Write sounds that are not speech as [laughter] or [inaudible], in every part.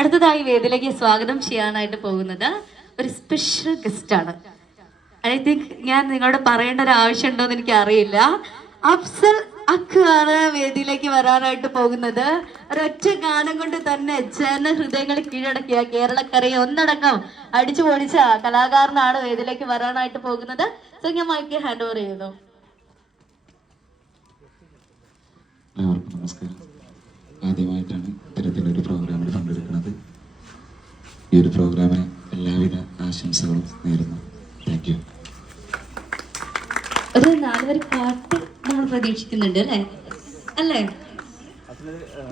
അടുത്തതായി വേദിയിലേക്ക് സ്വാഗതം ചെയ്യാനായിട്ട് പോകുന്നത് ഒരു സ്പെഷ്യൽ ഗസ്റ്റ് ആണ്. ഐ തിങ്ക് ഞാൻ നിങ്ങളോട് പറയേണ്ട ഒരു ആവശ്യമുണ്ടോ എന്ന് എനിക്ക് അറിയില്ല അഫ്സൽ അഖ് ആണ് വേദിയിലേക്ക് വരാനായിട്ട് പോകുന്നത്. ഒരൊറ്റ ഗാനം കൊണ്ട് തന്നെ ജനഹൃദയങ്ങൾ കീഴടക്കിയ കേരളക്കരയെ ഒന്നടക്കം അടിച്ചു പൊളിച്ച കലാകാരനാണ് വേദിയിലേക്ക് വരാനായിട്ട് പോകുന്നത്. സോ ഞാൻ ഹാൻഡ് ഓവർ ചെയ്യുന്നു നമസ്കാരം. ഈ ഒരു പ്രോഗ്രാമിന് എല്ലാവിധ ആശംസകളും നേരുന്നു. താങ്ക് യു ഒരു നാലുവരി പാട്ട് നമ്മൾ പ്രതീക്ഷിക്കുന്നുണ്ട് അല്ലേ? അല്ലേ?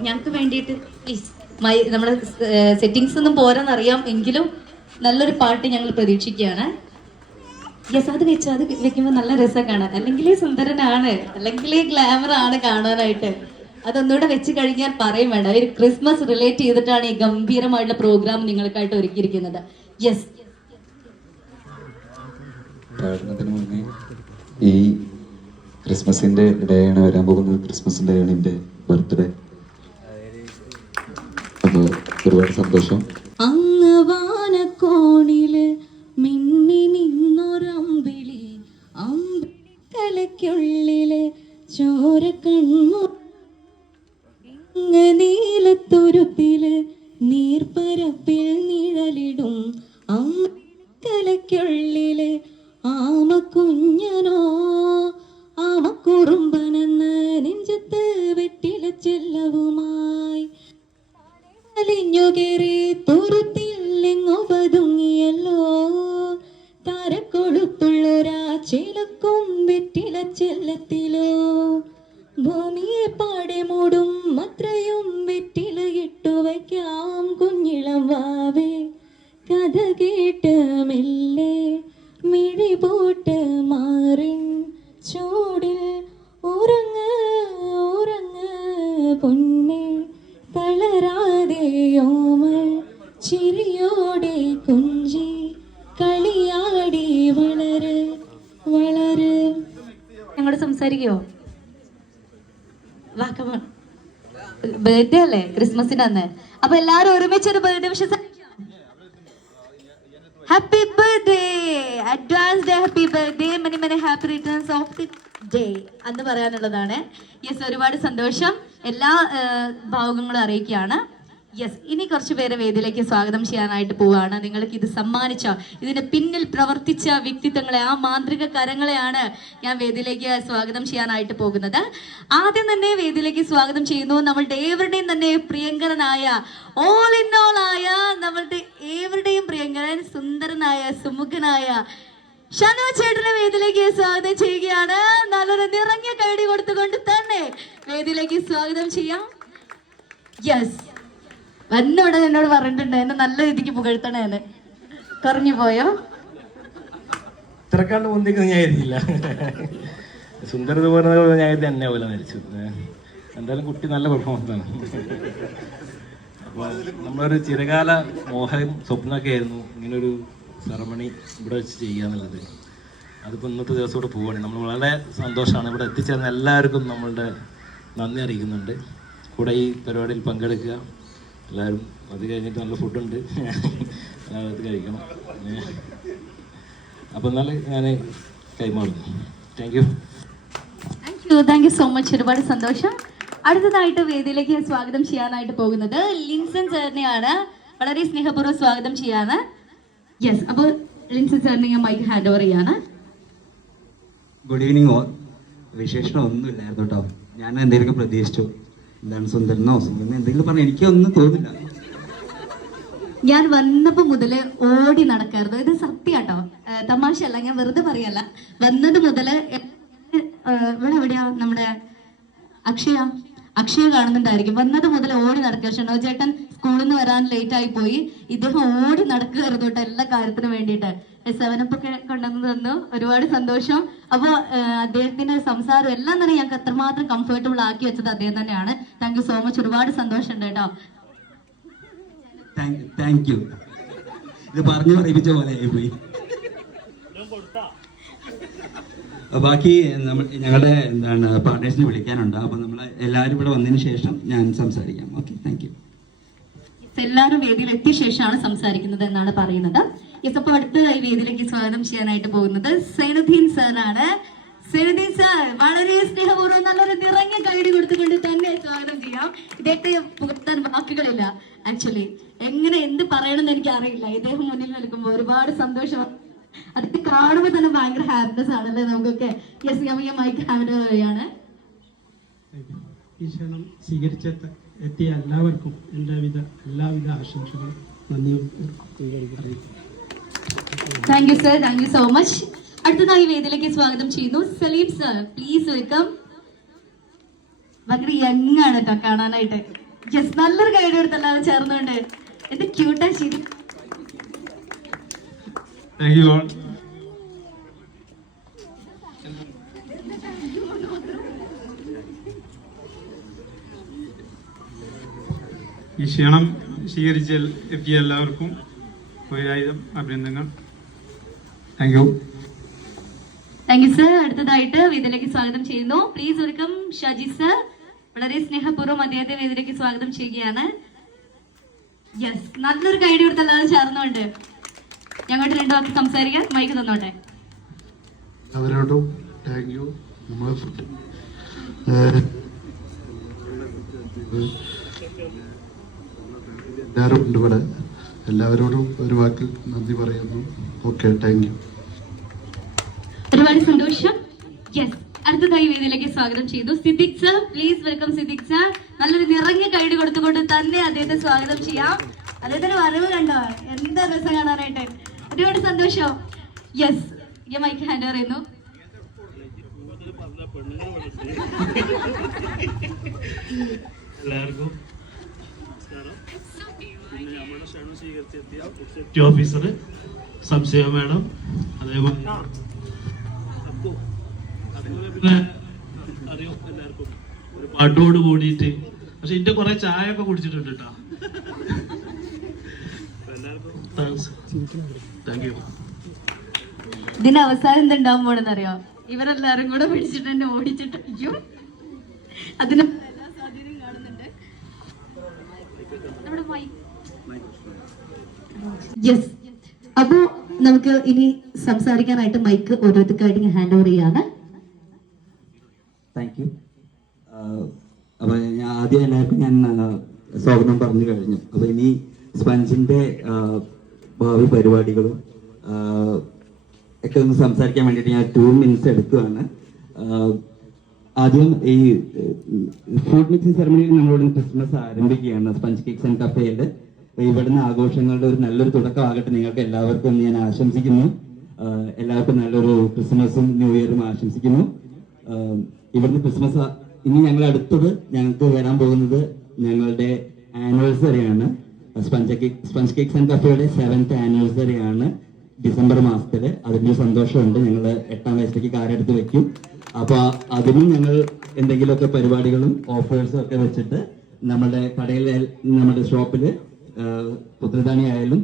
ഞങ്ങൾക്ക് വേണ്ടിയിട്ട് പ്ലീസ് മൈ നമ്മുടെ സെറ്റിങ്സ് ഒന്നും പോരാന്നറിയാം എങ്കിലും നല്ലൊരു പാട്ട് ഞങ്ങൾ പ്രതീക്ഷിക്കുകയാണ്. യെസ് അത് വെച്ച് അത് വെക്കുമ്പോൾ നല്ല രസം കാണാൻ അല്ലെങ്കിൽ സുന്ദരനാണ്. അല്ലെങ്കിൽ ഗ്ലാമർ ആണ് കാണാനായിട്ട്. അതൊന്നുകൂടെ വെച്ച് കഴിഞ്ഞാൽ പറയും വേണ്ട. ഒരു ക്രിസ്മസ് റിലേറ്റ് ചെയ്തിട്ടാണ് ഈ ഗംഭീരമായിട്ടുള്ള പ്രോഗ്രാം നിങ്ങൾക്കായിട്ട് ഒരുക്കിയിരിക്കുന്നത്. യെസ് മുന്നേ ഈ ക്രിസ്മസിന്റെ ഡേ ആണ് വരാൻ പോകുന്നത്. ക്രിസ്മസിന്റെ ആണ് എന്റെ ബർത്ത്ഡേ അപ്പോൾ ഒരുപാട് സന്തോഷം. അങ്ങ് വാനക്കോണിൽ മിന്നി നിന്നൊരമ്പിളി അമ്പിളി കലക്കുള്ളിൽ ചോര കണ്ണു നീലത്തുരുത്തിൽ നീർപ്പരപ്പിൽ നിഴലിടും അമ്മക്കലയ്ക്കുള്ളിൽ ആമ കുഞ്ഞനോ ആമ കുറുമ്പനെന്ന് നെഞ്ചത്ത് വെട്ടില ചെല്ലവുമായി. അലിഞ്ഞുകേറി തുരുത്തില്ലെങ്ങോ പതുങ്ങിയല്ലോ. താരക്കൊളുത്തുള്ളൊരാ ചിലക്കും വെട്ടില ചെല്ലത്തിലോ. ഭൂമിയെ പാടെ മൂടും പൊന്നെ തളരാതെയോമൽ ചിരിയോടെ കുഞ്ചി കളിയാടി വളര് വളര്. ഞങ്ങളോട് സംസാരിക്കോ? വാക്കമാണ് ബർത്ത്ഡേ അല്ലേ? ക്രിസ്മസിന്റെ അന്ന്. അപ്പൊ എല്ലാരും ഒരുമിച്ച് ഒരു birthday wish happy birthday advance day happy birthday many many happy returns of the day അന്ന് പറയാനുള്ളതാണ്. യെസ് ഒരുപാട് സന്തോഷം. എല്ലാ ഭാവുകങ്ങളും അറിയിക്കുകയാണ്. യെസ് ഇനി കുറച്ച് പേരെ വേദിയിലേക്ക് സ്വാഗതം ചെയ്യാനായിട്ട് പോവുകയാണ്. നിങ്ങൾക്ക് ഇത് സമ്മാനിച്ച ഇതിന് പിന്നിൽ പ്രവർത്തിച്ച വ്യക്തിത്വങ്ങളെ ആ മാന്ത്രിക കരങ്ങളെയാണ് ഞാൻ വേദിയിലേക്ക് സ്വാഗതം ചെയ്യാനായിട്ട് പോകുന്നത്. ആദ്യം തന്നെ വേദിയിലേക്ക് സ്വാഗതം ചെയ്യുന്നു നമ്മളുടെ ഏവരുടെയും തന്നെ പ്രിയങ്കരനായ ഓൾ ഇൻ ഓൾ ആയ നമ്മളുടെ ഏവരുടെയും പ്രിയങ്കരൻ സുന്ദരനായ സുമുഖനായ ഷനു ചേട്ടനെ വേദിയിലേക്ക് സ്വാഗതം ചെയ്യുകയാണ്. വേദിയിലേക്ക് സ്വാഗതം ചെയ്യാം. യെസ് വന്നോടെ എന്നോട് പറഞ്ഞിട്ടുണ്ട്. എന്നെ നല്ല രീതിക്ക് പുകഴ്ത്തണേന്ന് കുറഞ്ഞു പോയോ? ഇത്രക്കാണ്ട് മുന്തിക്ക് ഞാൻ എഴുതിയില്ല സുന്ദരത പറഞ്ഞത് ഞാൻ എഴുതി തന്നെ പോലെ മരിച്ചു. എന്തായാലും കുട്ടി നല്ല പെർഫോമൻസ് ആണ്. നമ്മളൊരു ചിരകാല മോഹം സ്വപ്നമൊക്കെ ആയിരുന്നു. ഇങ്ങനൊരു സെറമണി ഇവിടെ വെച്ച് ചെയ്യുക എന്നുള്ളത്. അതിപ്പോൾ ഇന്നത്തെ ദിവസം ഇവിടെ പോവുകയാണ് നമ്മൾ വളരെ സന്തോഷമാണ്. ഇവിടെ എത്തിച്ചേർന്ന എല്ലാവർക്കും നമ്മളുടെ നന്ദി അറിയിക്കുന്നുണ്ട്. കൂടെ ഈ പരിപാടിയിൽ പങ്കെടുക്കുക. എല്ലാവരും അത് കഴിഞ്ഞിട്ട് നല്ല ഫുഡുണ്ട്. എല്ലാവരും അത് കഴിക്കണം. അപ്പം അപ്പോൾ എന്നാൽ ഞാൻ കൈമാറുന്നു. Thank you thank you thank you so much ഒരുപാട് സന്തോഷം. അടുത്തതായിട്ട് വേദിയിലേക്ക് സ്വാഗതം ചെയ്യാനായിട്ട് പോകുന്നത് ലിൻസൺ സാറിനെയാണ്. വളരെ സ്നേഹപൂർവം സ്വാഗതം ചെയ്യാണ്. യെസ് അപ്പോൾ ലിൻസൺ സാറിനെ ഞാൻ മൈക്ക് ഹാൻഡ് ഓവർ ചെയ്യാണ്. ഗുഡ് ഈവനിങ് ഓൾ വിശേഷണം ഒന്നുമില്ലായിരുന്നു കേട്ടോ. ഞാൻ എന്തെങ്കിലുമൊക്കെ പ്രതീക്ഷിച്ചു. എന്താണ് സുന്ദരനോ സുന്ദരനോ എന്തെങ്കിലും പറഞ്ഞു എനിക്കൊന്നും തോന്നില്ല. ഞാൻ വന്നപ്പോ മുതൽ ഓടി നടക്കായിരുന്നു. ഇത് സത്യാട്ടോ തമാശയല്ല ഞാൻ വെറുതെ പറയല്ല. വന്നത് മുതൽ ഇവിടെ എവിടെയാ നമ്മുടെ അക്ഷയ. അക്ഷയ കാണുന്നുണ്ടായിരിക്കും. വന്നത് മുതൽ ഓടി നടക്കുക. ഷണോ ചേട്ടൻ സ്കൂളിൽ നിന്ന് വരാൻ ലേറ്റ് ആയി പോയി. ഇദ്ദേഹം ഓടി കേട്ടോ എല്ലാ കാര്യത്തിനും വേണ്ടിയിട്ട്. സെവനപ്പ് ഒക്കെ കൊണ്ടുവന്ന് തന്നു. ഒരുപാട് സന്തോഷം. അപ്പോൾ അദ്ദേഹത്തിന്റെ സംസാരം എല്ലാം തന്നെ ഞങ്ങൾക്ക് എത്രമാത്രം കംഫർട്ടബിൾ ആക്കി വെച്ചത് അദ്ദേഹം തന്നെയാണ്. താങ്ക് യു സോ മച്ച് ഒരുപാട് സന്തോഷമുണ്ട് കേട്ടോ. താങ്ക് യു ഇത് പറഞ്ഞു പറയിപ്പിച്ച പോലെ ആയിപ്പോയി. ബാക്കി നമ്മൾ ഞങ്ങളുടെ എന്താണ് പാർട്ട്നേഴ്സിനെ വിളിക്കാനുണ്ട്. അപ്പം നമ്മൾ എല്ലാവരും ഇവിടെ വന്നതിന് ശേഷം ഞാൻ സംസാരിക്കാം. ഓക്കെ താങ്ക് എല്ലാവരും വേദിയിൽ എത്തിയ ശേഷമാണ് സംസാരിക്കുന്നത് എന്നാണ് പറയുന്നത്. യെസ് അടുത്ത അടുത്തതായി വേദിയിലേക്ക് സ്വാഗതം ചെയ്യാനായിട്ട് പോകുന്നത്. സൈനുദ്ദീൻ സാറാണ്. സൈനുദ്ദീൻ സാർ വളരെ സ്നേഹപൂർവം നല്ലൊരു നിറഞ്ഞ കൈഡി കൊടുത്തുകൊണ്ട് തന്നെ സ്വാഗതം ചെയ്യാം. ഇദ്ദേഹത്തെ പുകർത്താൻ വാക്കുകളില്ല ആക്ച്വലി. എങ്ങനെ എന്ത് പറയണമെന്ന് എനിക്ക് അറിയില്ല. ഇദ്ദേഹം മുന്നിൽ നിൽക്കുമ്പോൾ ഒരുപാട് സന്തോഷം. അതൊക്കെ കാണുമ്പോൾ തന്നെ ഭയങ്കര ഹാപ്പിനെസ് ആണല്ലേ നമുക്കൊക്കെ. യെസ് ഞാൻ മൈക്ക് ഹാമിന്റെ വഴിയാണ് ഈ ക്ഷണം സ്വീകരിച്ചെത്ത എത്തിയ എല്ലാവർക്കും എല്ലാവിധ എല്ലാവിധ ആശംസകളും നന്ദിയും thank you sir thank you so much അടുത്തതായി വേദിയിലേക്ക് സ്വാഗതം ചെയ്യുന്നു. സലീം സർ പ്ലീസ് വെൽക്കം ഭയങ്കര യങ് ആണ് കേട്ടോ കാണാനായിട്ട്? യെസ് നല്ലൊരു ഗൈഡ് എടുത്തല്ലാതെ ചേർന്നുകൊണ്ട് എന്ത് ക്യൂട്ടാ ശരി. Thank you ഈ ക്ഷണം സ്വീകരിച്ച എത്തിയ എല്ലാവർക്കും ഒരായിരം അഭിനന്ദനങ്ങൾ. Thank you thank you sir അടുത്തതായിട്ട് വേദിയിലേക്ക് സ്വാഗതം ചെയ്യുന്നു. പ്ലീസ് വെൽക്കം ഷജി സർ വളരെ സ്നേഹപൂർവം അദ്ദേഹത്തെ വേദിയിലേക്ക് സ്വാഗതം ചെയ്യുകയാണ്. യെസ് നല്ലൊരു ഗൈഡ് കൊടുത്തല്ലാതെ ചേർന്നുകൊണ്ട് ഞങ്ങോട്ട് രണ്ടു വാക്ക് സംസാരിക്കാൻ മൈക്ക് തന്നോട്ടെ. അവരോടും താങ്ക് യു നമ്മൾ എല്ലാവരും ഉണ്ട് ഇവിടെ. എല്ലാവരോടും ഒരു വാക്കിൽ നന്ദി പറയുന്നു. ഓക്കെ താങ്ക് യു ഒരുപാട് സന്തോഷം. യെസ് അടുത്തതായി വേദിയിലേക്ക് സ്വാഗതം ചെയ്തു. Siddique sir please welcome Siddique sir നല്ലൊരു നിറഞ്ഞ കൈഡ് കൊടുത്തുകൊണ്ട് തന്നെ അദ്ദേഹത്തെ സ്വാഗതം ചെയ്യാം. അദ്ദേഹത്തിന്റെ വരവ് കണ്ടോ? എന്താ രസം കാണാനായിട്ട്. ഒരുപാട് സന്തോഷം. യെസ് ഞാൻ മൈക്ക് ഹാൻഡ് പറയുന്നു. [laughs] എല്ലാവർക്കും നമസ്കാരം പിന്നെ നമ്മുടെ ക്ഷണം സ്വീകരിച്ചെത്തിയ സെക്യൂരിറ്റി ഓഫീസർ സംശയ മാഡം അതേപോലെ അറിയോ എല്ലാവർക്കും? ഒരു പാട്ടോട് കൂടിയിട്ട്. പക്ഷെ എന്റെ കുറെ ചായ ഒക്കെ കുടിച്ചിട്ടുണ്ട് കേട്ടോ. ഇതിന്റെ അവസാനം എന്തുണ്ടാവാൻ പോണെന്നറിയോ ഇവരെല്ലാരും കൂടെ പിടിച്ചിട്ട് എന്നെ ഓടിച്ചിട്ടായിരിക്കും അതിന് എല്ലാ സാധ്യതയും കാണുന്നുണ്ട്. നമ്മുടെ മൈക്ക് യെസ് അപ്പോ നമുക്ക് ഇനി സംസാരിക്കാനായിട്ട് മൈക്ക് ഓരോരുത്തർക്കായിട്ട് ഞാൻ ഹാൻഡ് ഓവർ ചെയ്യാണ്. താങ്ക് യു അപ്പൊ ഞാൻ ആദ്യം എല്ലാവർക്കും ഞാൻ സ്വാഗതം പറഞ്ഞു കഴിഞ്ഞു. അപ്പൊ ഇനി സ്പഞ്ചിന്റെ ഭാവി പരിപാടികളും ഒക്കെ ഒന്ന് സംസാരിക്കാൻ വേണ്ടിയിട്ട് ഞാൻ ടു മിനിറ്റ്സ് എടുക്കുകയാണ് ആദ്യം ഈ ഫുഡ് മിക്സിംഗ് സെറമണിയിൽ നമ്മളോട് ക്രിസ്മസ് ആരംഭിക്കുകയാണ് സ്പഞ്ച് കേക്ക്സ് ആൻഡ് കഫേയിൽ ഇവിടുന്ന് ആഘോഷങ്ങളുടെ ഒരു നല്ലൊരു തുടക്കമാകട്ടെ. നിങ്ങൾക്ക് എല്ലാവർക്കും ഞാൻ ആശംസിക്കുന്നു. എല്ലാവർക്കും നല്ലൊരു ക്രിസ്മസും ന്യൂ ഇയറും ആശംസിക്കുന്നു. ഇവിടുന്ന് ക്രിസ്മസ് ഇനി ഞങ്ങൾ അടുത്തത് ഞങ്ങൾക്ക് വരാൻ പോകുന്നത് ഞങ്ങളുടെ ആനിവേഴ്സറി ആണ്. Sponge cake sponge cakes and കഫേയുടെ seventh anniversary ആണ് ഡിസംബർ മാസത്തിൽ. അതിന്റെ സന്തോഷമുണ്ട്. ഞങ്ങൾ എട്ടാം വയസ്സിലേക്ക് കാരെടുത്ത് വെക്കും. അപ്പൊ അതിനും ഞങ്ങൾ എന്തെങ്കിലുമൊക്കെ പരിപാടികളും ഓഫേഴ്സും ഒക്കെ വെച്ചിട്ട് നമ്മുടെ കടയിൽ നമ്മുടെ ഷോപ്പിൽ പുത്രധാണി ആയാലും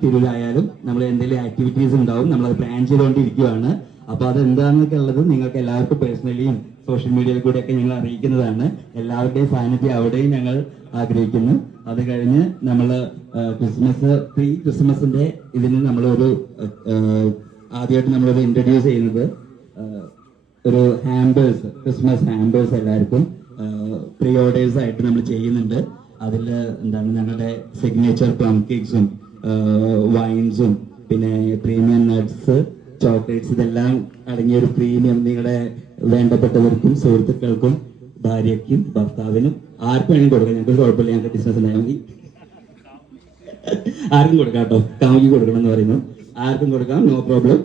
നമ്മൾ എന്തെങ്കിലും ആക്ടിവിറ്റീസ് ഉണ്ടാവും നമ്മൾ അത് പ്ലാൻ ചെയ്തുകൊണ്ടിരിക്കുകയാണ് അപ്പൊ അത് എന്താണെന്നൊക്കെ ഉള്ളത് നിങ്ങൾക്ക് എല്ലാവർക്കും പേഴ്സണലിയും സോഷ്യൽ മീഡിയയിൽ ഒക്കെ ഞങ്ങൾ അറിയിക്കുന്നതാണ്. എല്ലാവരുടെയും സാന്നിധ്യം അവിടെയും ഞങ്ങൾ ആഗ്രഹിക്കുന്നു. അത് കഴിഞ്ഞ് നമ്മൾ ക്രിസ്മസ് പ്രീ ക്രിസ്മസിന്റെ ഇതിന് നമ്മളൊരു ആദ്യമായിട്ട് നമ്മളത് ഇൻട്രൊഡ്യൂസ് ചെയ്യുന്നത് ഒരു ഹാമ്പേഴ്സ് ക്രിസ്മസ് ഹാമ്പേഴ്സ് എല്ലാവർക്കും പ്രീ ഓർഡേഴ്സ് ആയിട്ട് നമ്മൾ ചെയ്യുന്നുണ്ട്. അതിൽ എന്താണ് ഞങ്ങളുടെ സിഗ്നേച്ചർ പ്ലം കേക്ക്സും വൈൻസും പിന്നെ പ്രീമിയം നട്ട്സ് ചോക്ലേറ്റ്സ് ഇതെല്ലാം അടങ്ങിയ ഒരു പ്രീമിയം നിങ്ങളുടെ വേണ്ടപ്പെട്ടവർക്കും സുഹൃത്തുക്കൾക്കും ഭാര്യയ്ക്കും ഭർത്താവിനും ആർക്കും വേണമെങ്കിൽ കൊടുക്കാം. ഞങ്ങൾക്ക് കുഴപ്പമില്ല ഞങ്ങൾക്ക് ബിസിനസ് ഉണ്ടായാൽ മതി. [laughs] ആർക്കും കൊടുക്കാം കേട്ടോ. കാമുകി കൊടുക്കണം എന്ന് പറയുന്നു. ആർക്കും കൊടുക്കാം നോ പ്രോബ്ലം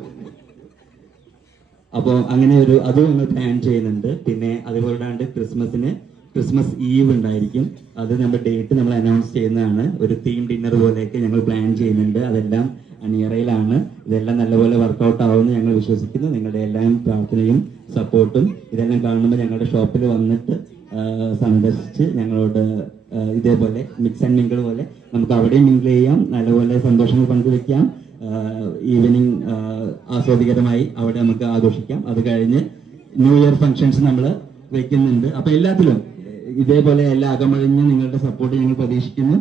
അപ്പോൾ അങ്ങനെ ഒരു അതും ഞങ്ങൾ പ്ലാൻ ചെയ്യുന്നുണ്ട്. പിന്നെ അതുപോലെ ക്രിസ്മസിന് ക്രിസ്മസ് ഈവ് ഉണ്ടായിരിക്കും. അത് നമ്മുടെ ഡേറ്റ് നമ്മൾ അനൗൺസ് ചെയ്യുന്നതാണ്. ഒരു തീം ഡിന്നർ പോലെയൊക്കെ ഞങ്ങൾ പ്ലാൻ ചെയ്യുന്നുണ്ട്. അതെല്ലാം അണിയറയിലാണ്. ഇതെല്ലാം നല്ലപോലെ വർക്കൗട്ട് ആവുമെന്ന് ഞങ്ങൾ വിശ്വസിക്കുന്നു. നിങ്ങളുടെ എല്ലാം പ്രാർത്ഥനയും സപ്പോർട്ടും ഇതെല്ലാം കാണുമ്പോൾ ഞങ്ങളുടെ ഷോപ്പിൽ വന്നിട്ട് സന്ദർശിച്ച് ഞങ്ങളോട് ഇതേപോലെ മിക്സ് ആൻഡ് മിങ്കിൾ പോലെ നമുക്ക് അവിടെയും മിങ്കിൾ ചെയ്യാം. നല്ലപോലെ സന്തോഷങ്ങൾ പങ്കുവെക്കാം. ഈവനിങ് ആസ്വാദികരമായി അവിടെ നമുക്ക് ആഘോഷിക്കാം. അത് കഴിഞ്ഞ് ന്യൂ ഇയർ ഫംഗ്ഷൻസ് നമ്മൾ വെക്കുന്നുണ്ട്. അപ്പൊ എല്ലാത്തിലും ഇതേപോലെ എല്ലാ അകമഴിഞ്ഞ് നിങ്ങളുടെ സപ്പോർട്ട് ഞങ്ങൾ പ്രതീക്ഷിക്കുന്നു.